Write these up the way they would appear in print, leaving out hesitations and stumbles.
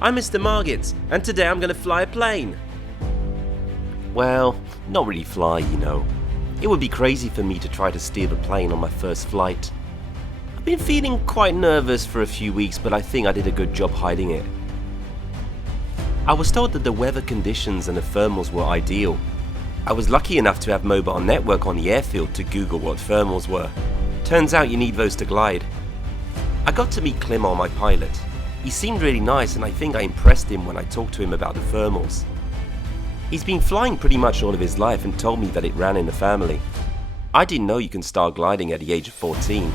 I'm Mr. Margit, and today I'm gonna fly a plane. Well, not really fly, you know. It would be crazy for me to try to steer the plane on my first flight. I've been feeling quite nervous for a few weeks, but I think I did a good job hiding it. I was told that the weather conditions and the thermals were ideal. I was lucky enough to have mobile network on the airfield to Google what thermals were. Turns out you need those to glide. I got to meet Clément, my pilot. He seemed really nice, and I think I impressed him when I talked to him about the thermals. He's been flying pretty much all of his life and told me that it ran in the family. I didn't know you can start gliding at the age of 14.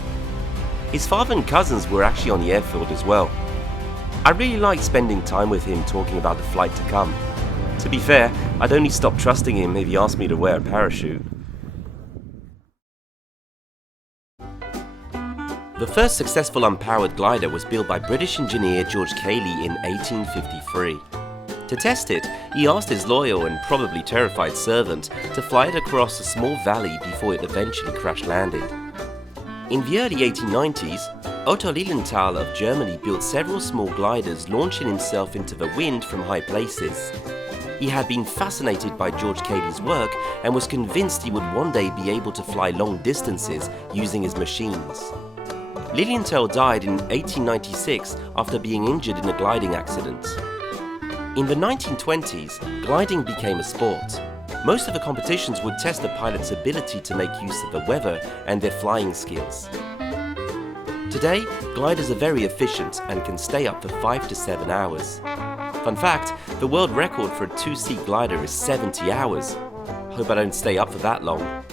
His father and cousins were actually on the airfield as well. I really liked spending time with him talking about the flight to come. To be fair, I'd only stop trusting him if he asked me to wear a parachute. The first successful unpowered glider was built by British engineer George Cayley in 1853. To test it, he asked his loyal and probably terrified servant to fly it across a small valley before it eventually crash-landed. In the early 1890s, Otto Lilienthal of Germany built several small gliders, launching himself into the wind from high places. He had been fascinated by George Cayley's work and was convinced he would one day be able to fly long distances using his machines. Lilienthal died in 1896 after being injured in a gliding accident. In the 1920s, gliding became a sport. Most of the competitions would test a pilot's ability to make use of the weather and their flying skills. Today, gliders are very efficient and can stay up for 5 to 7 hours. Fun fact, the world record for a two-seat glider is 70 hours. Hope I don't stay up for that long.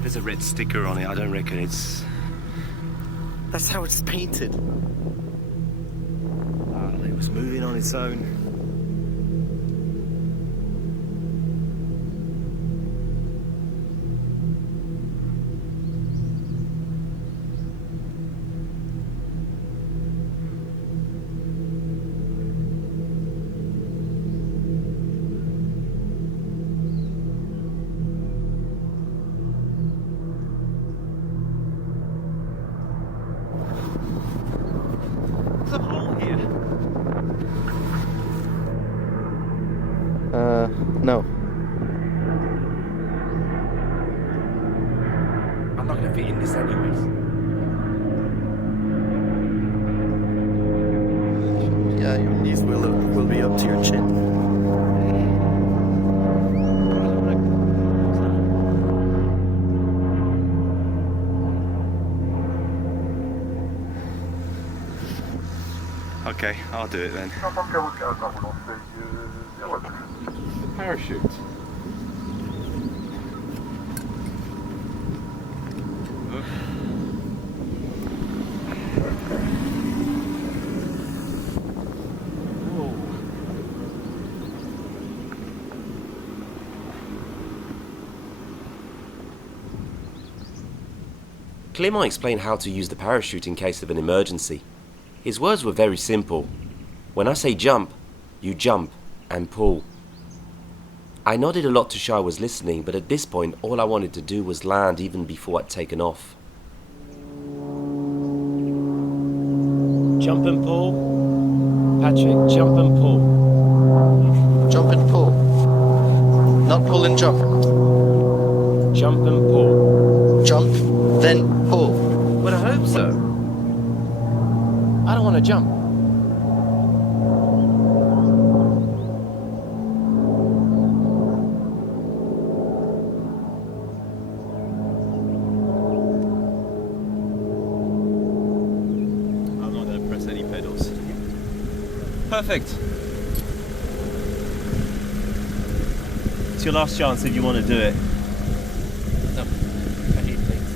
There's a red sticker on it. I don't reckon it's... That's how it's painted. It was moving on its own. There's a hole here. No. I'm not gonna fit in this anyways. Yeah, your knees will be up to your chin. Okay, I'll do it then. Parachute. Clément explained how to use the parachute in case of an emergency. His words were very simple. When I say jump, you jump and pull. I nodded a lot to show I was listening, but at this point all I wanted to do was land even before I'd taken off. Jump and pull. Patrick, jump and pull. Jump and pull. Not pull and jump. Jump and pull. Jump, then pull. Well, I hope so. I don't want to jump. I'm not going to press any pedals. Perfect. It's your last chance if you want to do it. No. I hate planes.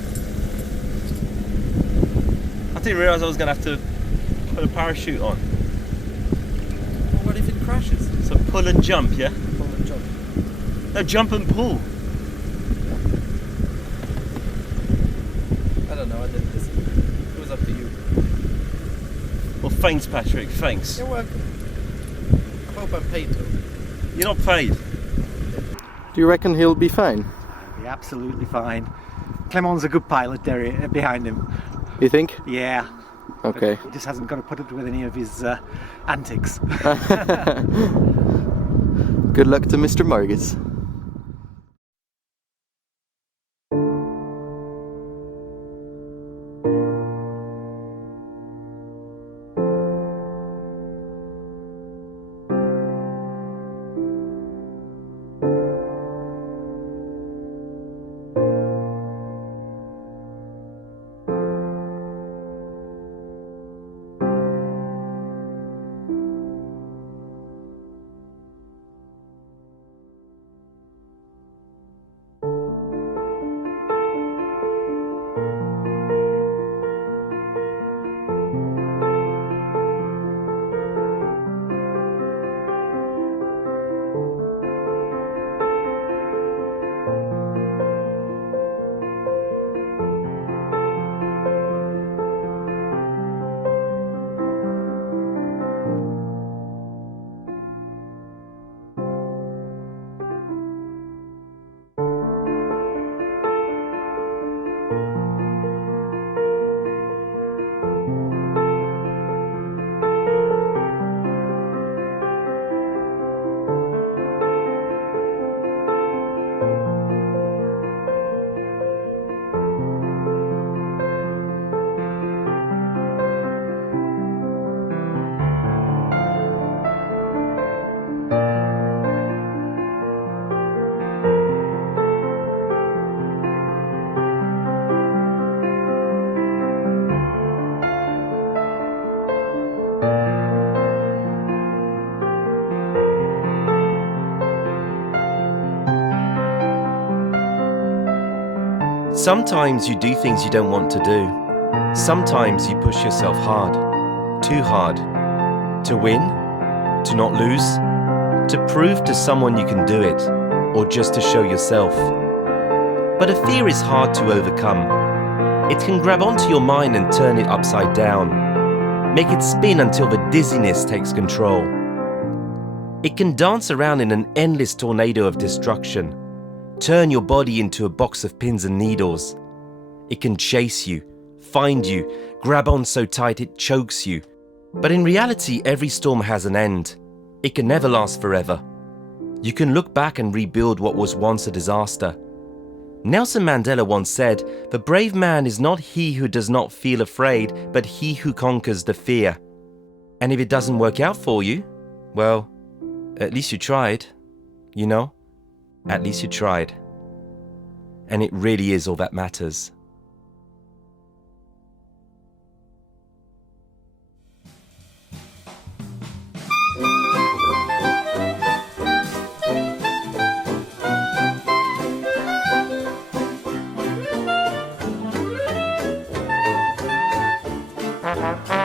I didn't realise I was going to have to put a parachute on. What if it crashes? So pull and jump, yeah? Pull and jump. No, jump and pull. I don't know, I did this. It was up to you. Thanks, Patrick, thanks. You're welcome. I hope I'm paid too. You're not paid. Do you reckon he'll be fine? Be absolutely fine. Clement's a good pilot there behind him. You think? Yeah. Okay. He just hasn't got to put up with any of his antics. Good luck to Mr. Margis. Sometimes you do things you don't want to do. Sometimes you push yourself hard, too hard, to win, to not lose, to prove to someone you can do it, or just to show yourself. But a fear is hard to overcome. It can grab onto your mind and turn it upside down, make it spin until the dizziness takes control. It can dance around in an endless tornado of destruction, turn your body into a box of pins and needles. It can chase you, find you, grab on so tight it chokes you. But in reality, every storm has an end. It can never last forever. You can look back and rebuild what was once a disaster. Nelson Mandela once said, "The brave man is not he who does not feel afraid, but he who conquers the fear." And if it doesn't work out for you, well, at least you tried, you know? At least you tried. And it really is all that matters. Thank you.